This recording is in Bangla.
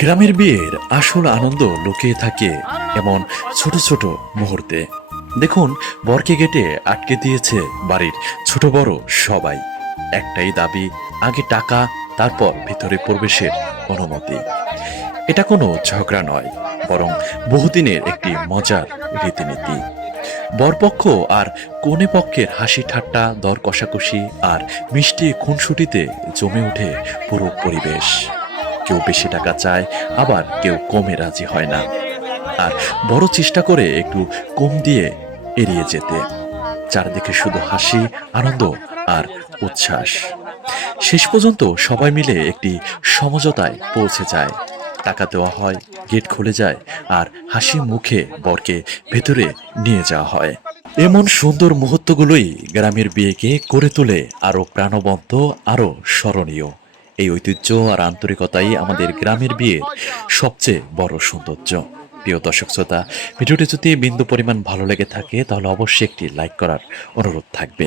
গ্রামের বিয়ের আসল আনন্দ লুকিয়ে থাকে এমন ছোট ছোট মুহূর্তে। দেখুন, বরকে গেটে আটকে দিয়েছে বাড়ির ছোট বড় সবাই। একটাই দাবি, আগে টাকা, তারপর ভিতরে প্রবেশের অনুমতি। এটা কোনো ঝগড়া নয়, বরং বহুদিনের একটি মজার রীতিনীতি। বরপক্ষ আর কনে পক্ষের হাসি ঠাট্টা, দর কষাকষি আর মিষ্টি খুনসুটিতে জমে ওঠে পুরো পরিবেশ। কেউ বেশি টাকা চায়, আবার কেউ কমে রাজি হয় না, আর বড় চেষ্টা করে একটু কম দিয়ে এড়িয়ে যেতে। চারদিকে শুধু হাসি, আনন্দ আর উচ্ছ্বাস। শেষ পর্যন্ত সবাই মিলে একটি সমঝোতায় পৌঁছে যায়। টাকা দেওয়া হয়, গেট খুলে যায়, আর হাসি মুখে বরকে ভেতরে নিয়ে যাওয়া হয়। এমন সুন্দর মুহূর্তগুলোই গ্রামের বিয়েকে করে তোলে আরো প্রাণবন্ত, আরো স্মরণীয়। এই ঐতিহ্য আর আন্তরিকতাই আমাদের গ্রামের বিয়ের সবচেয়ে বড় সৌন্দর্য। প্রিয় দর্শক শ্রোতা, ভিডিওটি যদি বিন্দু পরিমাণ ভালো লেগে থাকে তাহলে অবশ্যই একটি লাইক করার অনুরোধ থাকবে।